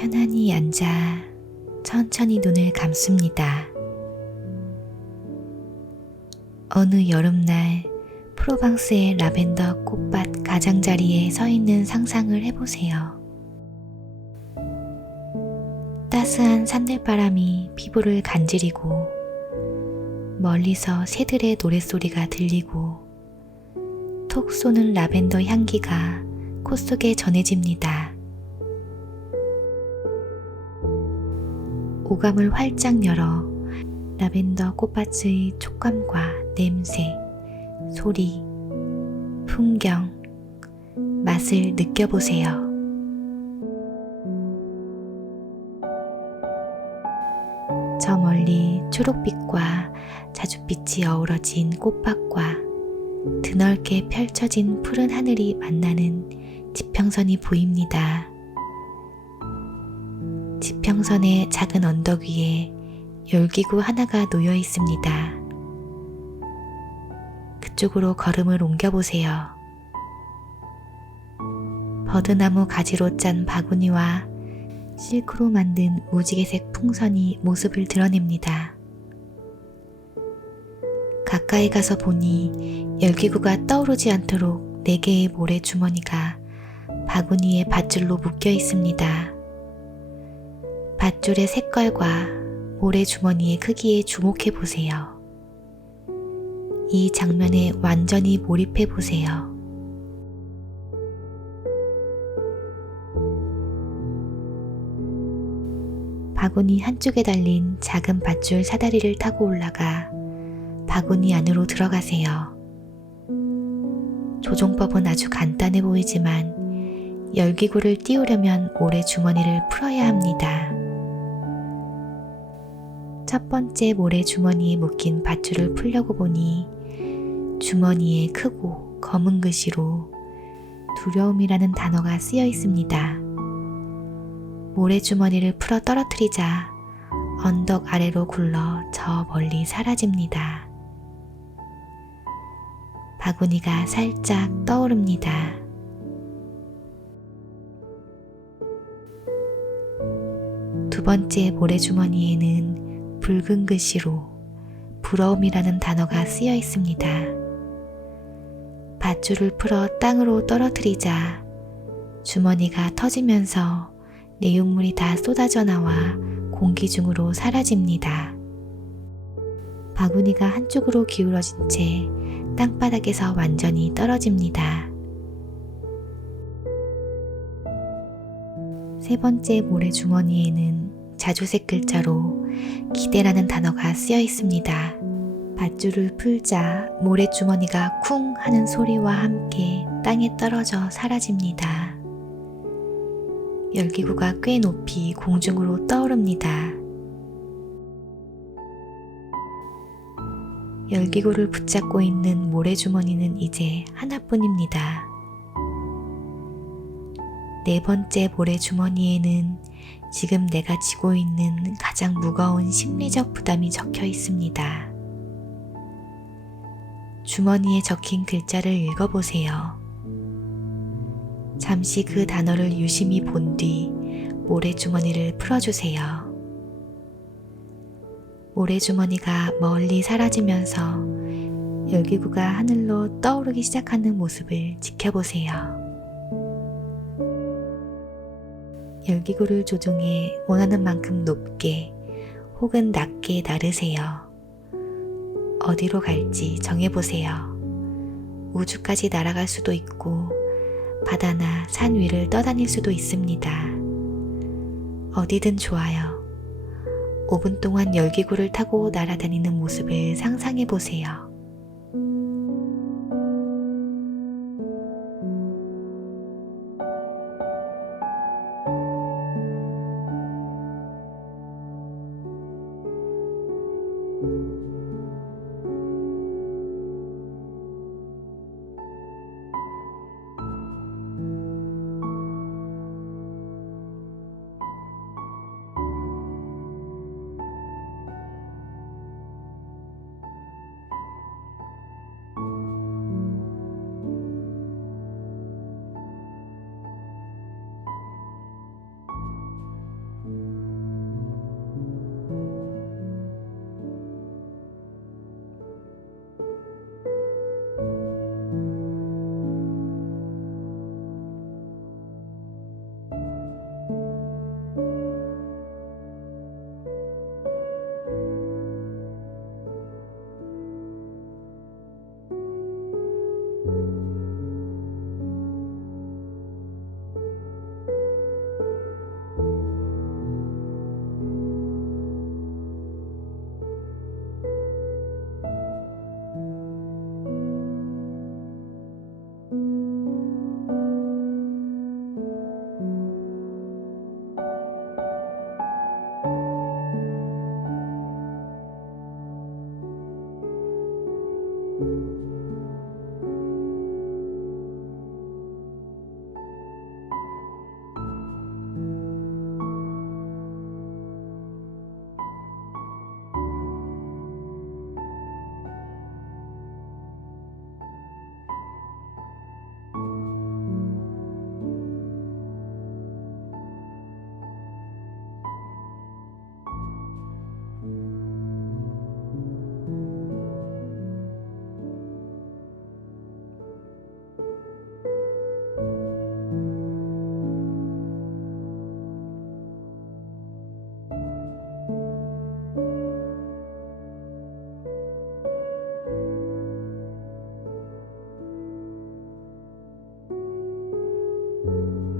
편안히 앉아 천천히 눈을 감습니다. 어느 여름날 프로방스의 라벤더 꽃밭 가장자리에 서 있는 상상을 해보세요. 따스한 산들바람이 피부를 간지리고 멀리서 새들의 노랫소리가 들리고 톡 쏘는 라벤더 향기가 콧 속에 전해집니다. 오감을 활짝 열어 라벤더 꽃밭의 촉감과 냄새, 소리, 풍경, 맛을 느껴보세요. 저 멀리 초록빛과 자줏빛이 어우러진 꽃밭과 드넓게 펼쳐진 푸른 하늘이 만나는 지평선이 보입니다. 지평선의 작은 언덕 위에 열기구 하나가 놓여 있습니다. 그쪽으로 걸음을 옮겨보세요. 버드나무 가지로 짠 바구니와 실크로 만든 무지개색 풍선이 모습을 드러냅니다. 가까이 가서 보니 열기구가 떠오르지 않도록 네 개의 모래 주머니가 바구니에 밧줄로 묶여 있습니다. 밧줄의 색깔과 모래 주머니의 크기에 주목해 보세요. 이 장면에 완전히 몰입해 보세요. 바구니 한쪽에 달린 작은 밧줄 사다리를 타고 올라가 바구니 안으로 들어가세요. 조종법은 아주 간단해 보이지만 열기구를 띄우려면 모래 주머니를 풀어야 합니다. 첫 번째 모래 주머니에 묶인 밧줄을 풀려고 보니 주머니에 크고 검은 글씨로 두려움이라는 단어가 쓰여 있습니다. 모래주머니를 풀어 떨어뜨리자 언덕 아래로 굴러 저 멀리 사라집니다. 바구니가 살짝 떠오릅니다. 두 번째 모래주머니에는 붉은 글씨로 부러움이라는 단어가 쓰여 있습니다. 밧줄을 풀어 땅으로 떨어뜨리자 주머니가 터지면서 내용물이 다 쏟아져 나와 공기 중으로 사라집니다. 바구니가 한쪽으로 기울어진 채 땅바닥에서 완전히 떨어집니다. 세 번째 모래 주머니에는 자주색 글자로 기대라는 단어가 쓰여 있습니다. 밧줄을 풀자 모래 주머니가 쿵 하는 소리와 함께 땅에 떨어져 사라집니다. 열기구가 꽤 높이 공중으로 떠오릅니다. 열기구를 붙잡고 있는 모래주머니는 이제 하나뿐입니다. 네 번째 모래주머니에는 지금 내가 지고 있는 가장 무거운 심리적 부담이 적혀 있습니다. 주머니에 적힌 글자를 읽어보세요. 잠시 그 단어를 유심히 본 뒤 모래주머니를 풀어주세요. 모래주머니가 멀리 사라지면서 열기구가 하늘로 떠오르기 시작하는 모습을 지켜보세요. 열기구를 조종해 원하는 만큼 높게 혹은 낮게 나르세요. 어디로 갈지 정해보세요. 우주까지 날아갈 수도 있고 바다나 산 위를 떠다닐 수도 있습니다. 어디든 좋아요. 5분 동안 열기구를 타고 날아다니는 모습을 상상해 보세요. Música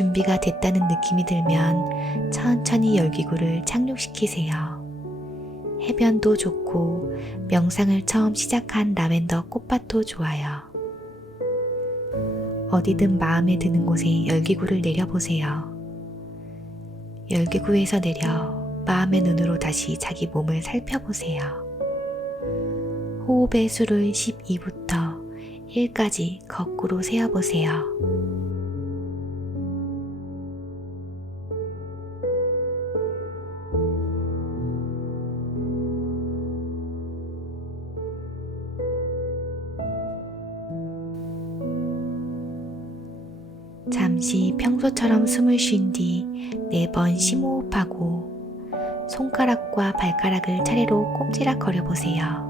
준비가 됐다는 느낌이 들면 천천히 열기구를 착륙시키세요. 해변도 좋고 명상을 처음 시작한 라벤더 꽃밭도 좋아요. 어디든 마음에 드는 곳에 열기구를 내려보세요. 열기구에서 내려 마음의 눈으로 다시 자기 몸을 살펴보세요. 호흡의 수를 12부터 1까지 거꾸로 세어보세요. 잠시 평소처럼 숨을 쉰 뒤 네 번 심호흡하고 손가락과 발가락을 차례로 꼼지락거려 보세요.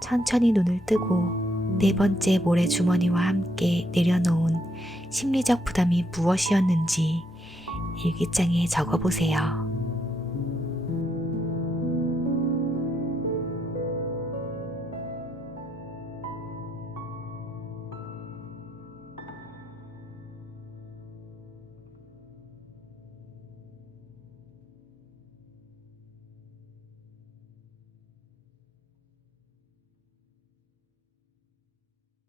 천천히 눈을 뜨고 네 번째 모래 주머니와 함께 내려놓은 심리적 부담이 무엇이었는지 일기장에 적어보세요.